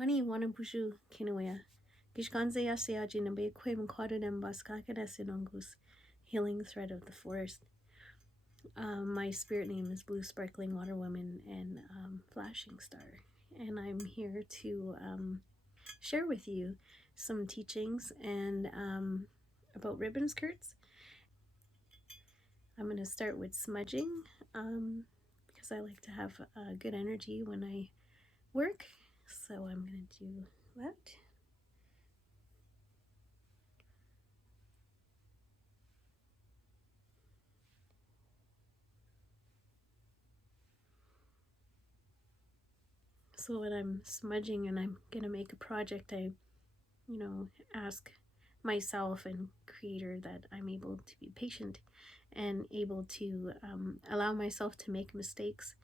Ani wanapushu kinawea. Gishkanze yaseaji nabe kwe mkwada dem baskaka sinongus. Healing thread of the forest. My spirit name is Blue Sparkling Water Woman and Flashing Star. And I'm here to share with you some teachings and about ribbon skirts. I'm going to start with smudging because I like to have good energy when I work. So I'm going to do that. So when I'm smudging and I'm going to make a project, I, ask myself and creator that I'm able to be patient and able to allow myself to make mistakes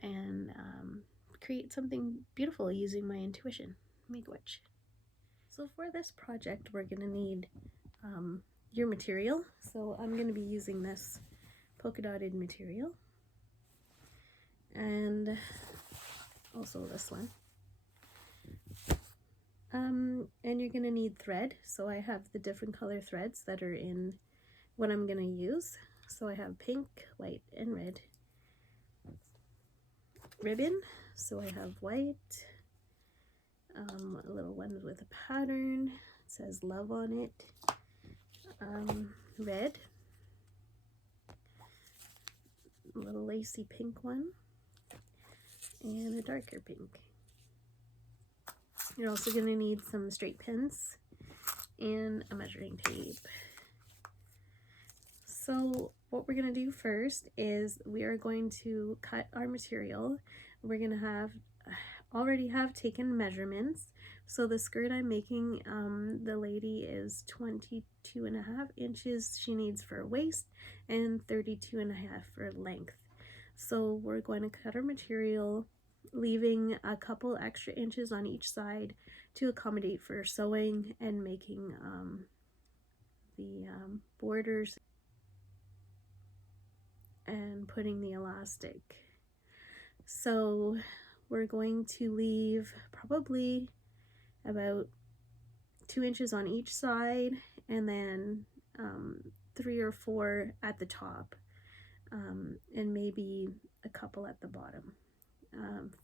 and create something beautiful using my intuition. Miigwetch. So for this project, we're going to need your material. So I'm going to be using this polka dotted material and also this one. And you're going to need thread. So I have the different color threads that are in what I'm going to use. So I have pink, white, and red. Ribbon. So I have white, a little one with a pattern. It says love on it. Red. A little lacy pink one. And a darker pink. You're also going to need some straight pins and a measuring tape. So what we're going to do first is we are going to cut our material. We're going to already have taken measurements. So the skirt I'm making, the lady is 22.5 inches she needs for waist and 32.5 for length. So we're going to cut our material, leaving a couple extra inches on each side to accommodate for sewing and making the borders and putting the elastic. So we're going to leave probably about 2 inches on each side and then 3 or 4 at the top, and maybe a couple at the bottom.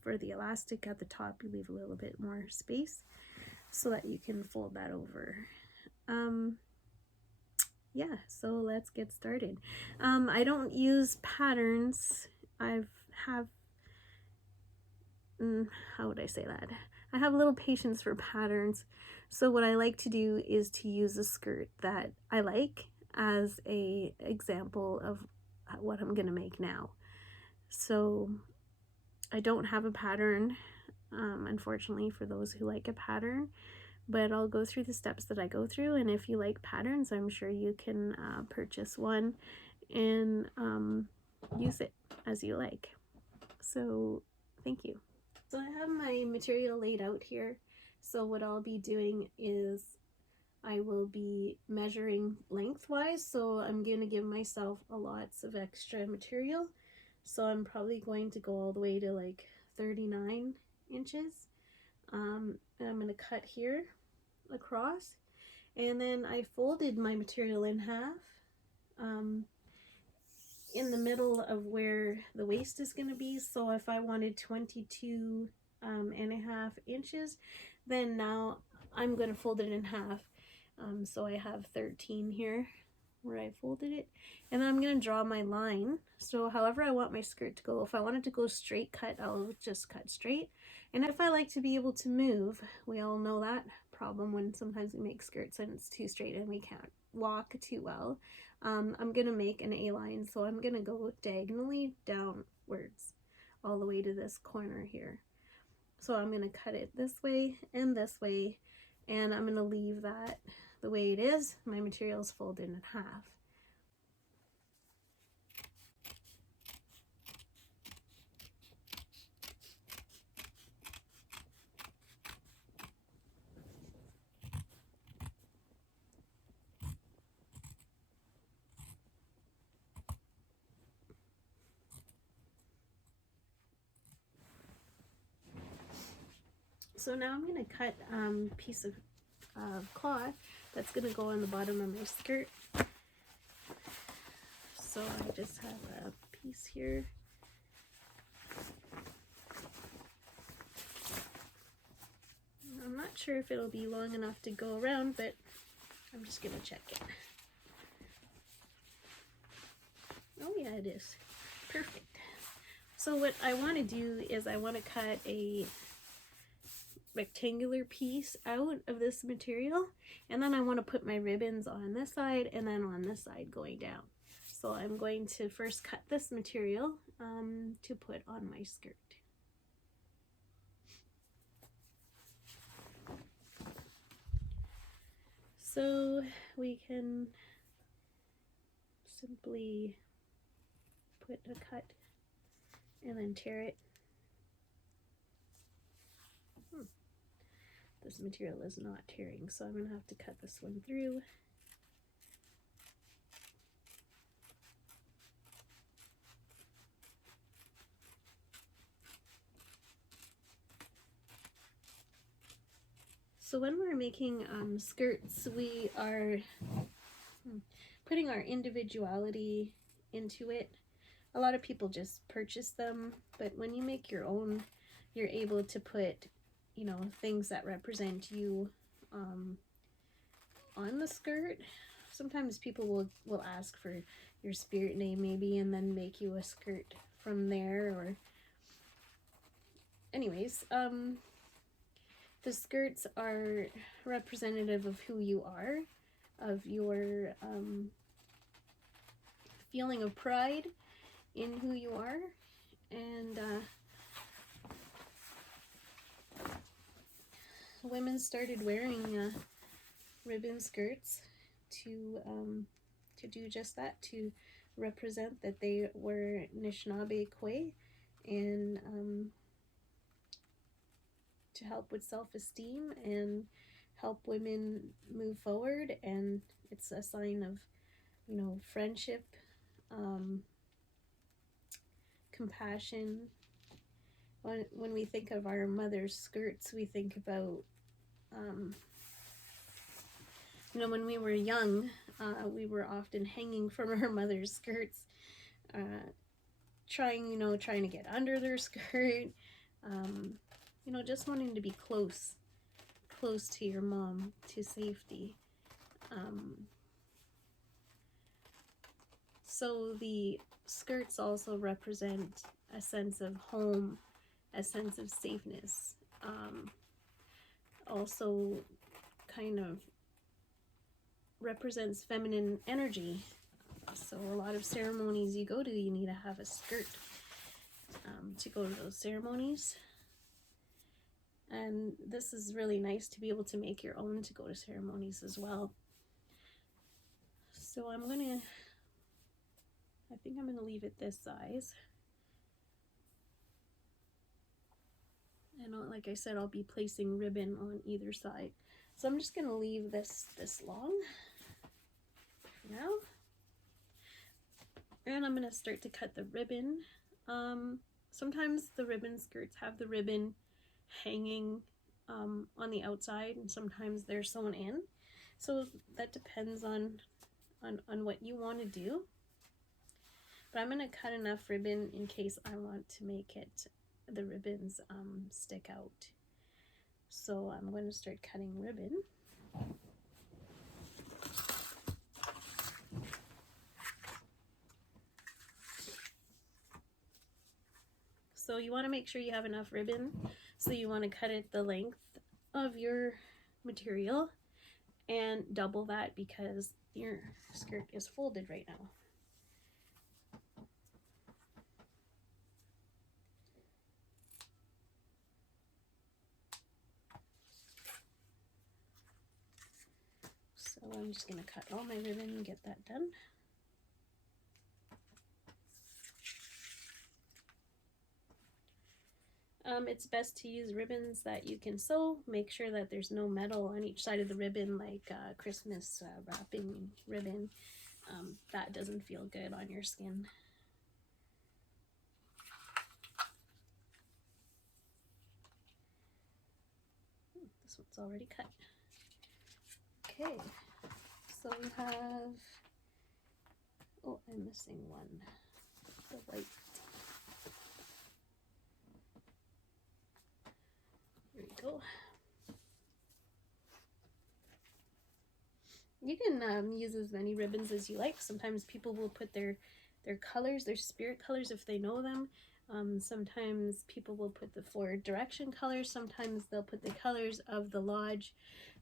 For the elastic at the top, you leave a little bit more space so that you can fold that over. Yeah, so let's get started. I don't use patterns. How would I say that? I have a little patience for patterns. So what I like to do is to use a skirt that I like as a example of what I'm gonna make now. So I don't have a pattern, unfortunately, for those who like a pattern, but I'll go through the steps that I go through, and if you like patterns, I'm sure you can purchase one and use it as you like. So thank you. So I have my material laid out here. So what I'll be doing is I will be measuring lengthwise. So I'm going to give myself lots of extra material. So I'm probably going to go all the way to like 39 inches. And I'm going to cut here across. And then I folded my material in half. In the middle of where the waist is going to be. So if I wanted 22.5 inches, then now I'm going to fold it in half. So I have 13 here where I folded it, and then I'm going to draw my line. So however I want my skirt to go, if I want it to go straight cut, I'll just cut straight. And if I like to be able to move, we all know that problem when sometimes we make skirts and it's too straight and we can't walk too well. I'm going to make an A-line, so I'm going to go diagonally downwards all the way to this corner here. So I'm going to cut it this way, and I'm going to leave that the way it is. My material is folded in half. So now I'm going to cut a piece of cloth that's going to go on the bottom of my skirt. So I just have a piece here. I'm not sure if it'll be long enough to go around, but I'm just going to check it. Oh yeah, it is. Perfect. So what I want to do is I want to cut a rectangular piece out of this material, and then I want to put my ribbons on this side and then on this side going down. So I'm going to first cut this material to put on my skirt. So we can simply put a cut and then tear it. This material is not tearing, so I'm going to have to cut this one through. So when we're making skirts, we are putting our individuality into it. A lot of people just purchase them, but when you make your own, you're able to put, you know, things that represent you on the skirt. Sometimes people will ask for your spirit name maybe, and then make you a skirt from there. Or anyways, the skirts are representative of who you are, of your feeling of pride in who you are. And women started wearing ribbon skirts to do just that, to represent that they were Anishinaabe Kwe, and to help with self-esteem and help women move forward. And it's a sign of, you know, friendship, compassion. When we think of our mother's skirts, we think about, you know, when we were young, we were often hanging from our mother's skirts, trying to get under their skirt, you know, just wanting to be close to your mom, to safety. So the skirts also represent a sense of home, a sense of safeness, also kind of represents feminine energy. So a lot of ceremonies you go to, you need to have a skirt to go to those ceremonies. And this is really nice to be able to make your own to go to ceremonies as well. So I think I'm gonna leave it this size. And like I said, I'll be placing ribbon on either side. So I'm just gonna leave this long for now. And I'm gonna start to cut the ribbon. Sometimes the ribbon skirts have the ribbon hanging on the outside, and sometimes they're sewn in. So that depends on what you want to do. But I'm gonna cut enough ribbon in case I want to make it, the ribbons stick out. So I'm going to start cutting ribbon. So you want to make sure you have enough ribbon. So you want to cut it the length of your material and double that because your skirt is folded right now. So I'm just going to cut all my ribbon and get that done. It's best to use ribbons that you can sew. Make sure that there's no metal on each side of the ribbon, like Christmas wrapping ribbon. That doesn't feel good on your skin. This one's already cut. Okay, so we have, oh, I'm missing one, the white. There we go. You can use as many ribbons as you like. Sometimes people will put their colors, their spirit colors if they know them. Sometimes people will put the 4 direction colors. Sometimes they'll put the colors of the lodge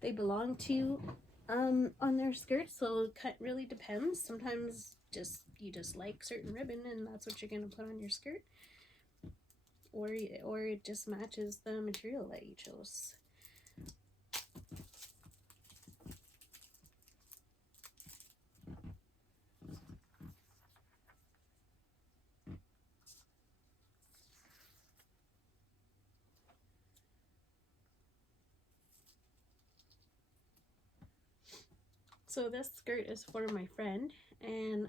they belong to on their skirt. So it really depends. Sometimes you just like certain ribbon and that's what you're going to put on your skirt. Or it just matches the material that you chose. So this skirt is for my friend, and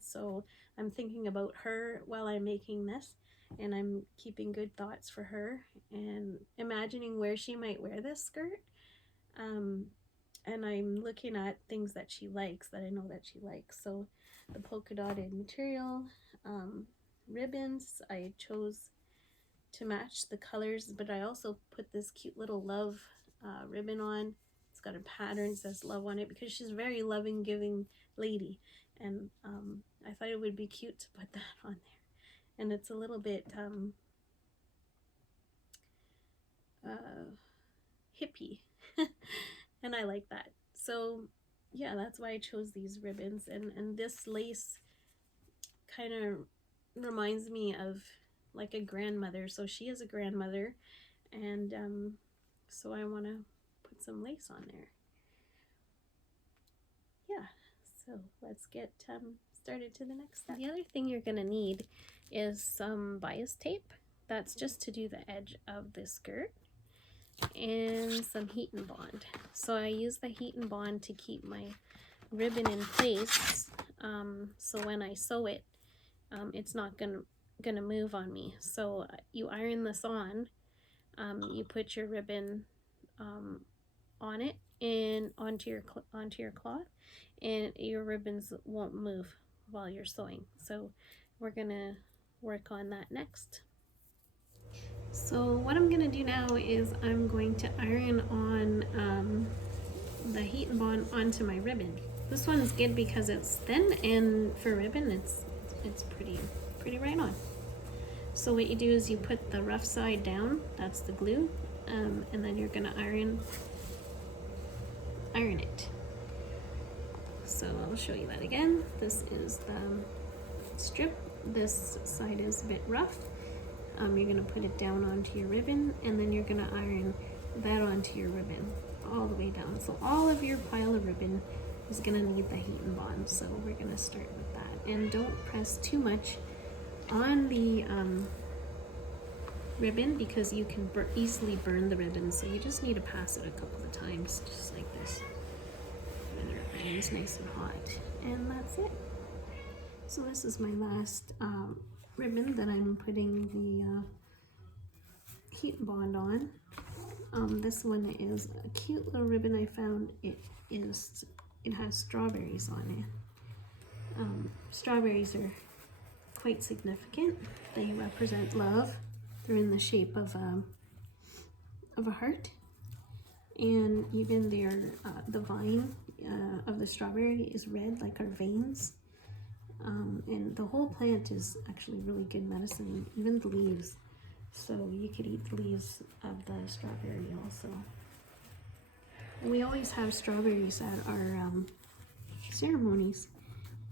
so I'm thinking about her while I'm making this, and I'm keeping good thoughts for her and imagining where she might wear this skirt. And I'm looking at things that she likes, that I know that she likes. So the polka dotted material, ribbons, I chose to match the colors, but I also put this cute little love ribbon on. It's got a pattern, says love on it, because she's a very loving, giving lady, and I thought it would be cute to put that on there. And it's a little bit hippie, and I like that. So yeah, that's why I chose these ribbons, and this lace kind of reminds me of like a grandmother. So she is a grandmother, and so I want to put some lace on there. Yeah, so let's get started to the next step. The other thing you're going to need is some bias tape. That's just to do the edge of the skirt, and some heat and bond. So I use the heat and bond to keep my ribbon in place, so when I sew it, it's not gonna move on me. So you iron this on, you put your ribbon on it and onto your cloth, and your ribbons won't move while you're sewing. So we're gonna work on that next. So what I'm gonna do now is I'm going to iron on the heat and bond onto my ribbon. This one's good because it's thin, and for ribbon it's pretty right on. So what you do is you put the rough side down, that's the glue, and then you're gonna iron it. So I'll show you that again. This is the strip. This side is a bit rough. You're gonna put it down onto your ribbon, and then you're gonna iron that onto your ribbon all the way down. So all of your pile of ribbon is gonna need the heat and bond. So we're gonna start with that, and don't press too much on the ribbon because you can easily burn the ribbon. So you just need to pass it a couple of times, just like this, and it remains nice and hot. And that's it. So this is my last ribbon that I'm putting the heat and bond on. This one is a cute little ribbon I found. It has strawberries on it. Strawberries are quite significant. They represent love. They're in the shape of a heart, and even the vine of the strawberry is red, like our veins. And the whole plant is actually really good medicine, even the leaves. So you could eat the leaves of the strawberry also. And we always have strawberries at our ceremonies,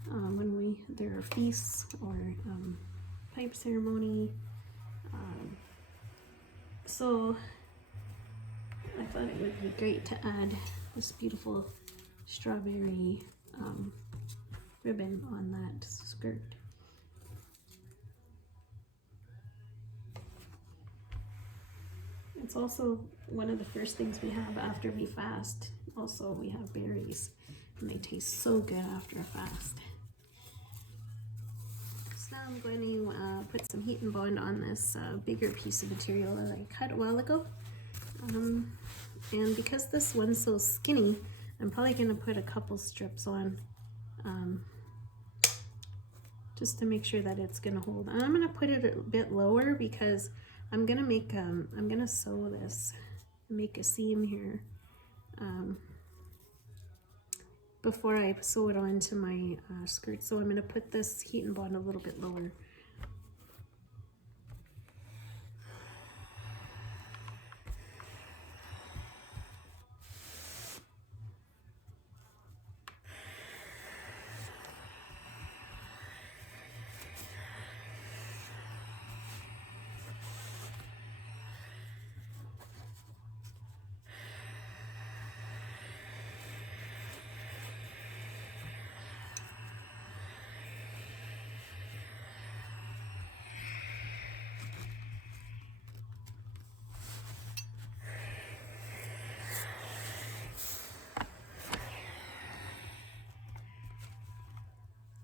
when there are feasts or pipe ceremony. So I thought it would be great to add this beautiful strawberry ribbon on that skirt. It's also one of the first things we have after we fast. Also, we have berries, and they taste so good after a fast. So now I'm going to put some heat and bond on this bigger piece of material that I cut a while ago. And because this one's so skinny, I'm probably going to put a couple strips on just to make sure that it's going to hold. And I'm going to put it a bit lower because I'm going to make, I'm going to sew this, make a seam here before I sew it onto my skirt. So I'm going to put this heat and bond a little bit lower.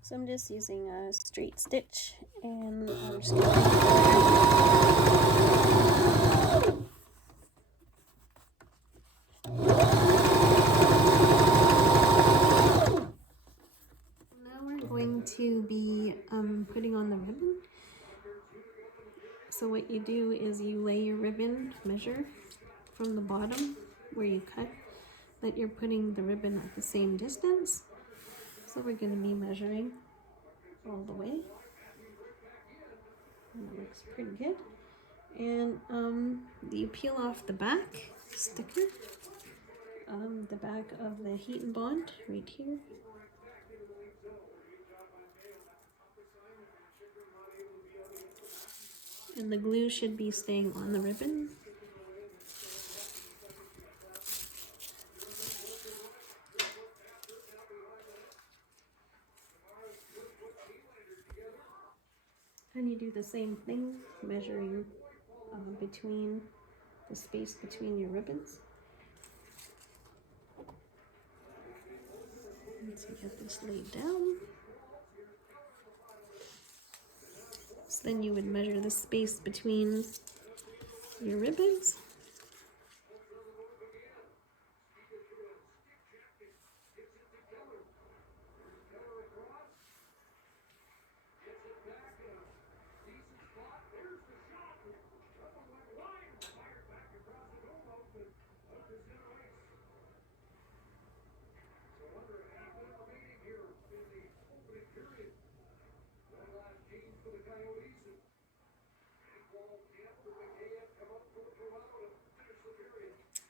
So I'm just using a straight stitch, and I'm just going to now we're going to be putting on the ribbon. So what you do is you lay your ribbon, measure from the bottom where you cut, that you're putting the ribbon at the same distance. So we're going to be measuring all the way. And that looks pretty good. And you peel off the back sticker, the back of the heat and bond right here. And the glue should be staying on the ribbon. And you do the same thing, measuring between the space between your ribbons. Once you get this laid down, so then you would measure the space between your ribbons.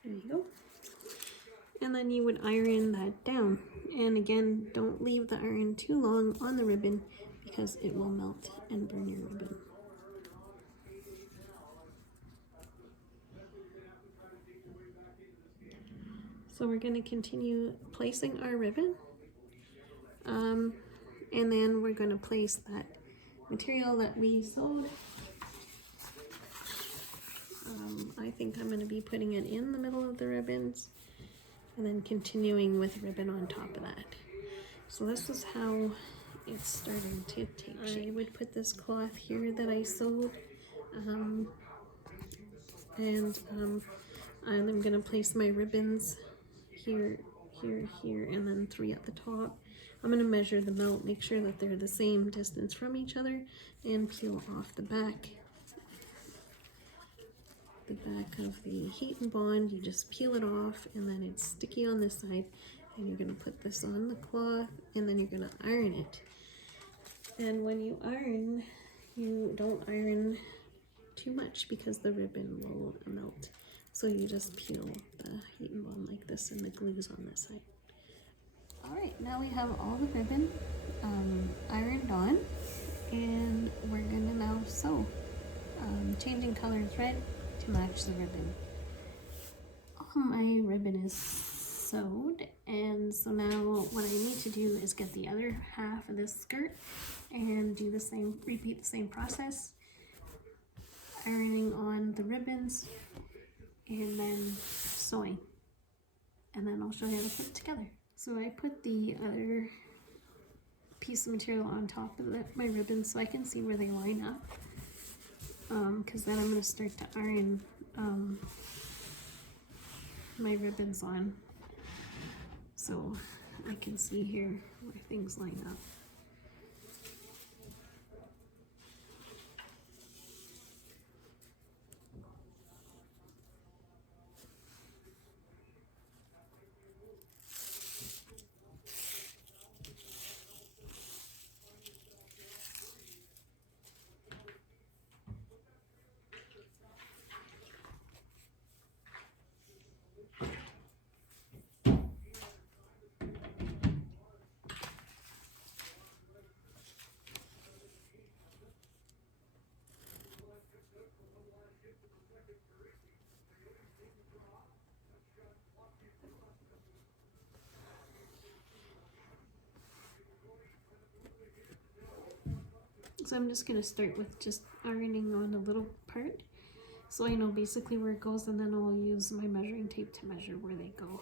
There you go. And then you would iron that down. And again, don't leave the iron too long on the ribbon because it will melt and burn your ribbon. So we're going to continue placing our ribbon. And then we're going to place that material that we sewed. I think I'm going to be putting it in the middle of the ribbons and then continuing with ribbon on top of that. So this is how it's starting to take shape. I would put this cloth here that I sewed, and I'm going to place my ribbons here, here, and then 3 at the top. I'm going to measure them out, make sure that they're the same distance from each other, and peel off the back. The back of the heat and bond, you just peel it off, and then it's sticky on this side, and you're going to put this on the cloth, and then you're going to iron it. And when you iron, you don't iron too much because the ribbon will melt. So you just peel the heat and bond like this, and the glue's on this side. Alright, now we have all the ribbon ironed on, and we're gonna now sew. Changing colors red to match the ribbon. My ribbon is sewed, and so now what I need to do is get the other half of this skirt and do the same, repeat the same process. Ironing on the ribbons and then sewing, and then I'll show you how to put it together. So I put the other piece of material on top of my ribbons so I can see where they line up, because then I'm going to start to iron my ribbons on so I can see here where things line up. So I'm just going to start with just ironing on a little part so I know basically where it goes, and then I'll use my measuring tape to measure where they go.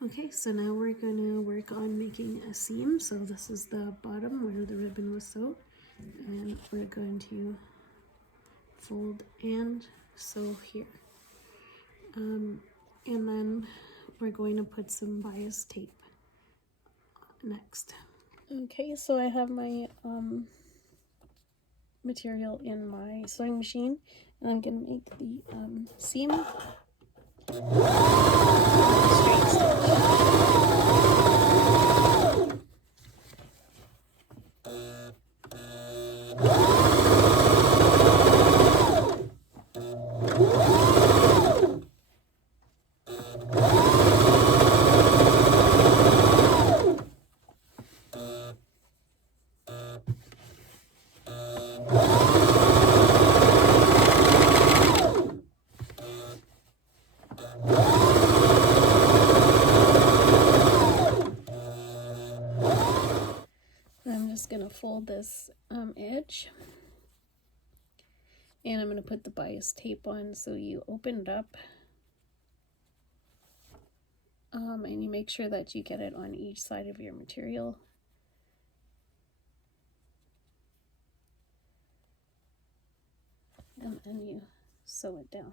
Okay, so now we're going to work on making a seam. So this is the bottom where the ribbon was sewed, and we're going to fold and sew here. And then we're going to put some bias tape next. Okay, so I have my material in my sewing machine, and I'm going to make the seam straight stitch. I'm just going to fold this edge, and I'm going to put the bias tape on. So you open it up, and you make sure that you get it on each side of your material. And then you sew it down.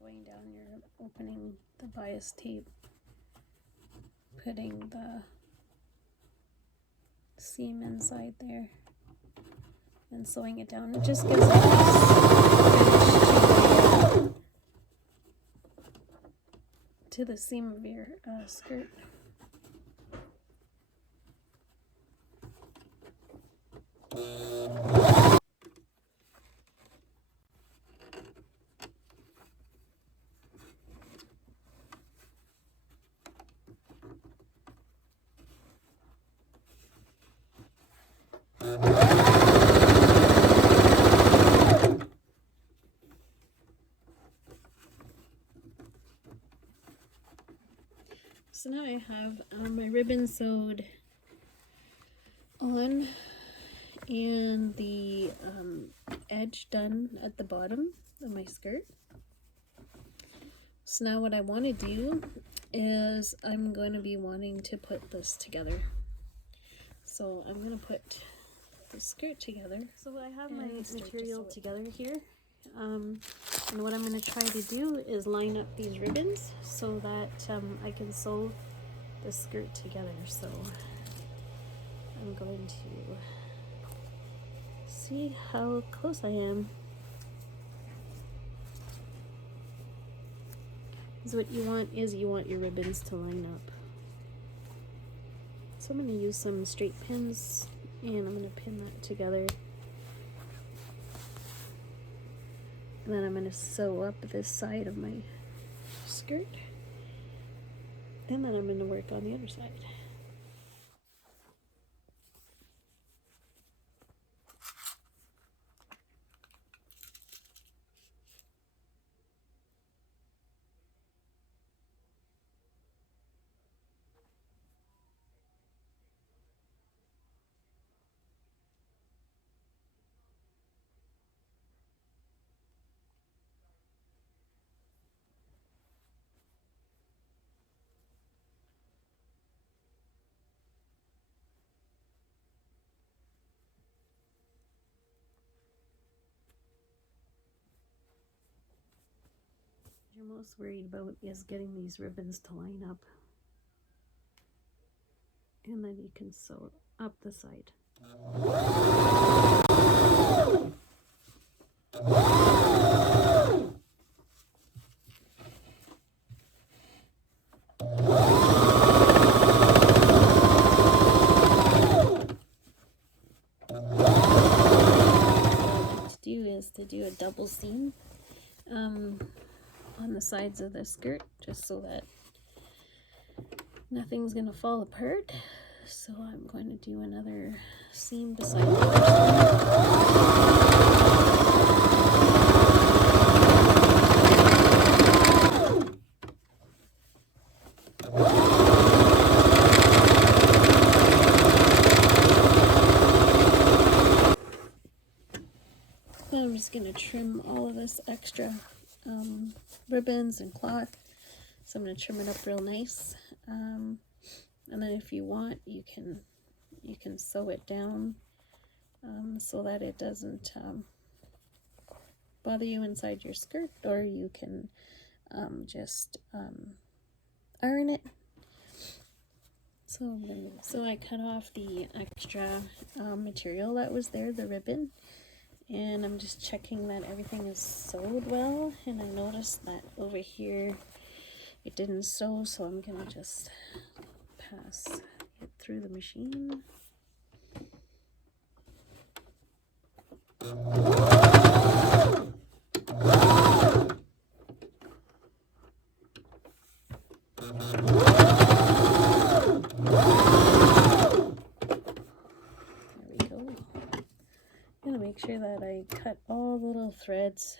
Going down, you're opening the bias tape, putting the seam inside there, and sewing it down. It just gives a nice finish to the seam of your skirt. So now I have my ribbon sewed on and the edge done at the bottom of my skirt. So now what I want to do is I'm going to be wanting to put this together. So I'm going to put the skirt together. So I have my material together here. And what I'm going to try to do is line up these ribbons so that I can sew the skirt together. So I'm going to see how close I am. So what you want is you want your ribbons to line up. So I'm going to use some straight pins, and I'm going to pin that together. And then I'm going to sew up this side of my skirt. And then I'm going to work on the other side. What you're most worried about is getting these ribbons to line up. And then you can sew up the side. To do a double seam on the sides of the skirt, just so that nothing's gonna fall apart. So I'm going to do another seam beside the first I'm just going to trim all of this extra ribbons and cloth. So I'm going to trim it up real nice. And then if you want, you can sew it down so that it doesn't bother you inside your skirt, or you can just iron it. So I cut off the extra material that was there, the ribbon. And I'm just checking that everything is sewed well, and I noticed that over here it didn't sew, so I'm gonna just pass it through the machine. Make sure that I cut all the little threads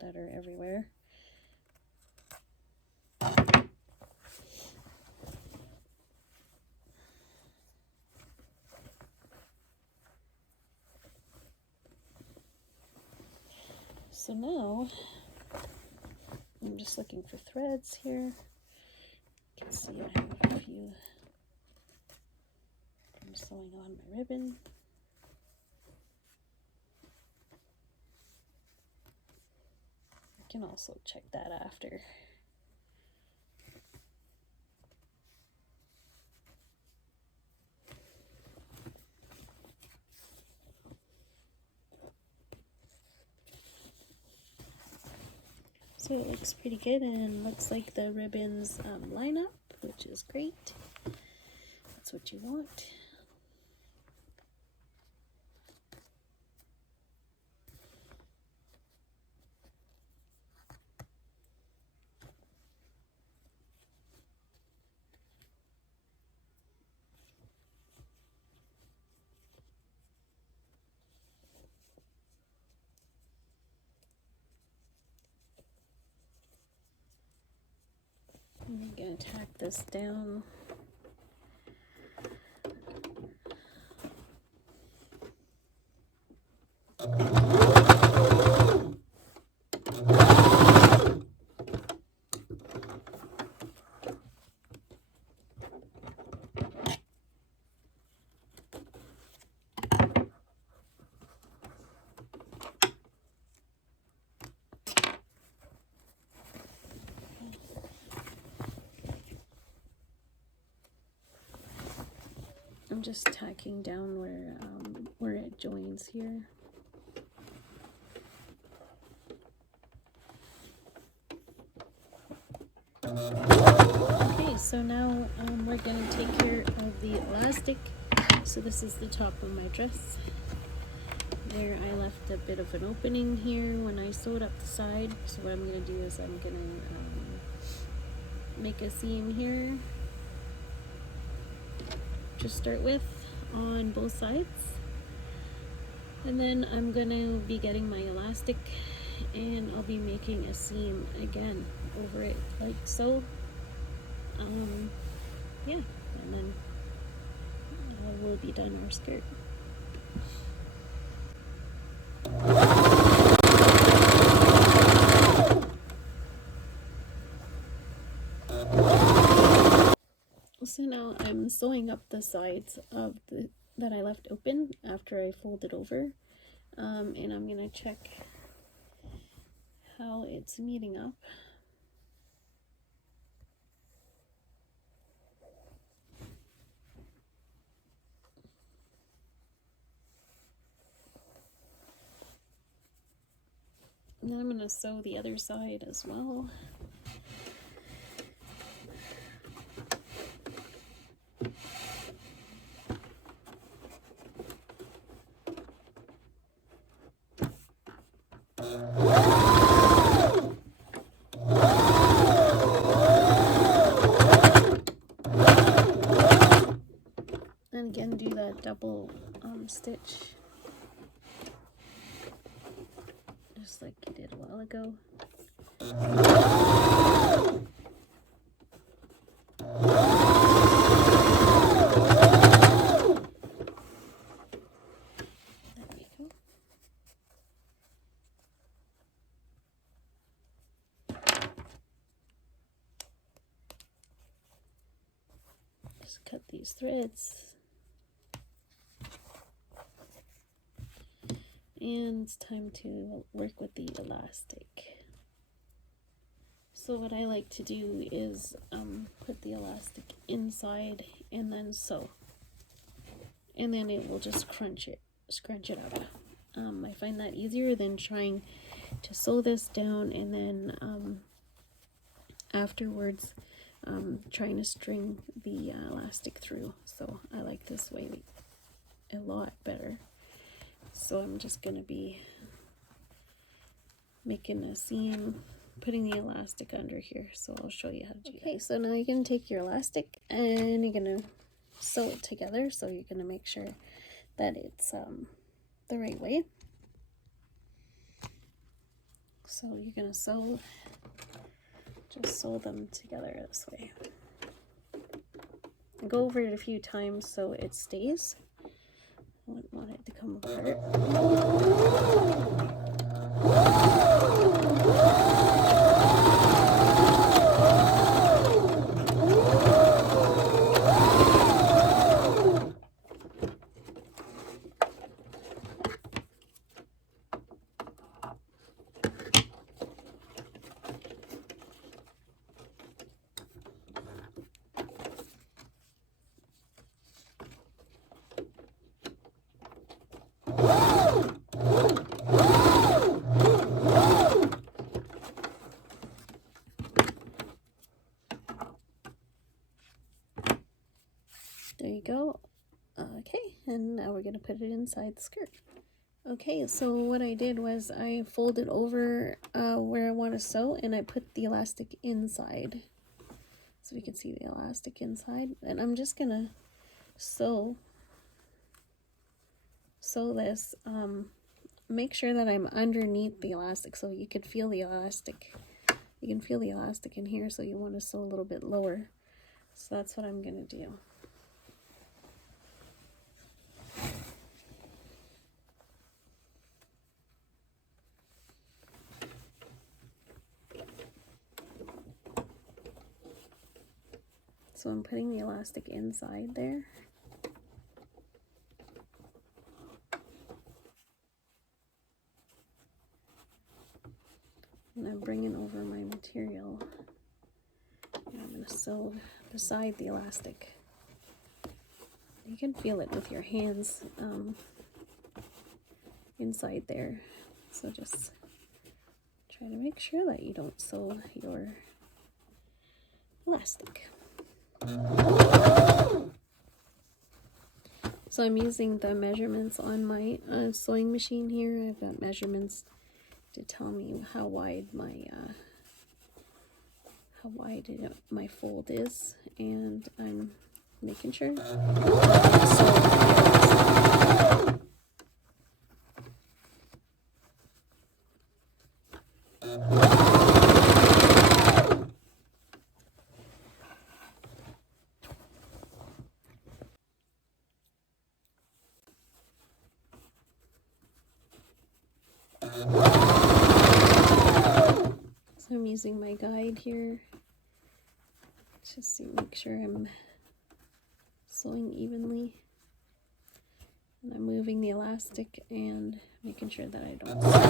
that are everywhere. So now I'm just looking for threads here. You can see I have a few. I'm sewing on my ribbon. Can also check that after. So it looks pretty good, and looks like the ribbons line up, which is great. That's what you want. I'm going to tack this down. I'm just tacking down where it joins here. Okay, so now we're going to take care of the elastic. So this is the top of my dress. I'm there I left a bit of an opening here when I sewed up the side. So what I'm going to do is I'm going to make a seam here to start with on both sides. And then I'm going to be getting my elastic and I'll be making a seam again over it like so. Yeah, and then we'll be done our skirt. So now I'm sewing up the sides of that I left open after I folded over, and I'm gonna check how it's meeting up. And then I'm gonna sew the other side as well. And again, do that double stitch, just like you did a while ago. There we go. Just cut these threads. And it's time to work with the elastic. So what I like to do is put the elastic inside and then sew. And then it will just scrunch it up. I find that easier than trying to sew this down and then afterwards trying to string the elastic through. So I like this way a lot better. So I'm just going to be making a seam, putting the elastic under here. So I'll show you how to do that. Okay, so now you're going to take your elastic and you're going to sew it together. So you're going to make sure that it's the right way. So you're going to just sew them together this way. And go over it a few times so it stays. I wouldn't want it to come apart. There you go. Okay, and now we're going to put it inside the skirt. Okay, so what I did was I folded over where I want to sew and I put the elastic inside. So you can see the elastic inside. And I'm just going to sew this. Make sure that I'm underneath the elastic so you could feel the elastic. You can feel the elastic in here, so you want to sew a little bit lower. So that's what I'm going to do. So I'm putting the elastic inside there. And I'm bringing over my material. And I'm going to sew beside the elastic. You can feel it with your hands inside there. So just try to make sure that you don't sew your elastic. So I'm using the measurements on my sewing machine here. I've got measurements to tell me how wide my fold is, and I'm making sure. So I'm using my guide here just to make sure I'm sewing evenly. And I'm moving the elastic and making sure that I don't slip.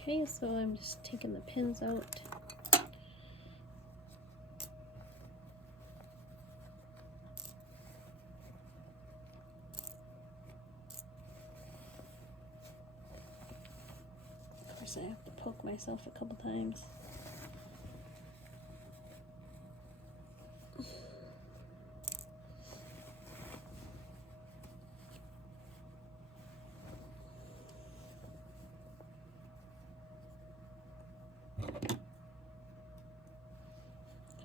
Okay, so I'm just taking the pins out. Of course, I have to poke myself a couple times.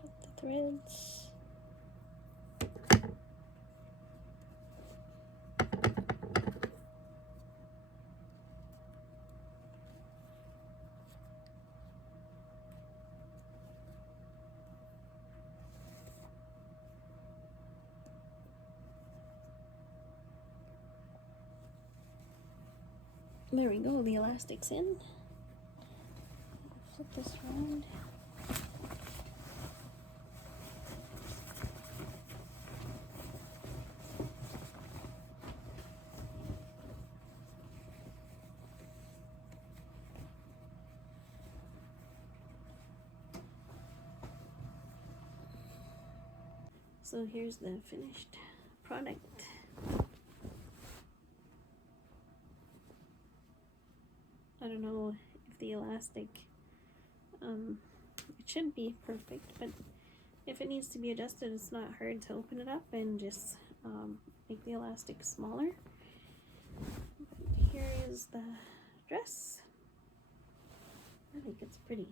Cut the threads. There we go, the elastic's in. Flip this around. So here's the finished product. I don't know if the elastic, it should be perfect, but if it needs to be adjusted, it's not hard to open it up and just make the elastic smaller. But here is the dress. I think it's pretty.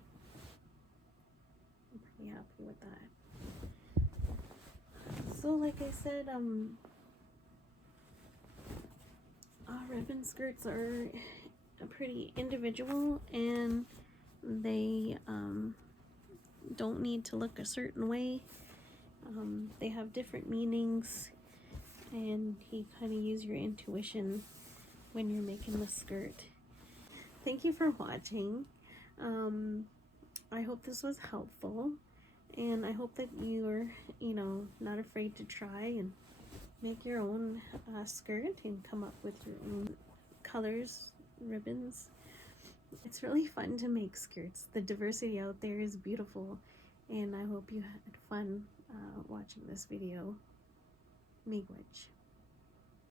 I'm pretty happy with that. So like I said, ribbon skirts are pretty individual, and they don't need to look a certain way. They have different meanings, and you kind of use your intuition when you're making the skirt. Thank you for watching. I hope this was helpful, and I hope that you're, not afraid to try and make your own skirt and come up with your own colors, ribbons. It's really fun to make skirts. The diversity out there is beautiful, and I hope you had fun watching this video. Miigwetch.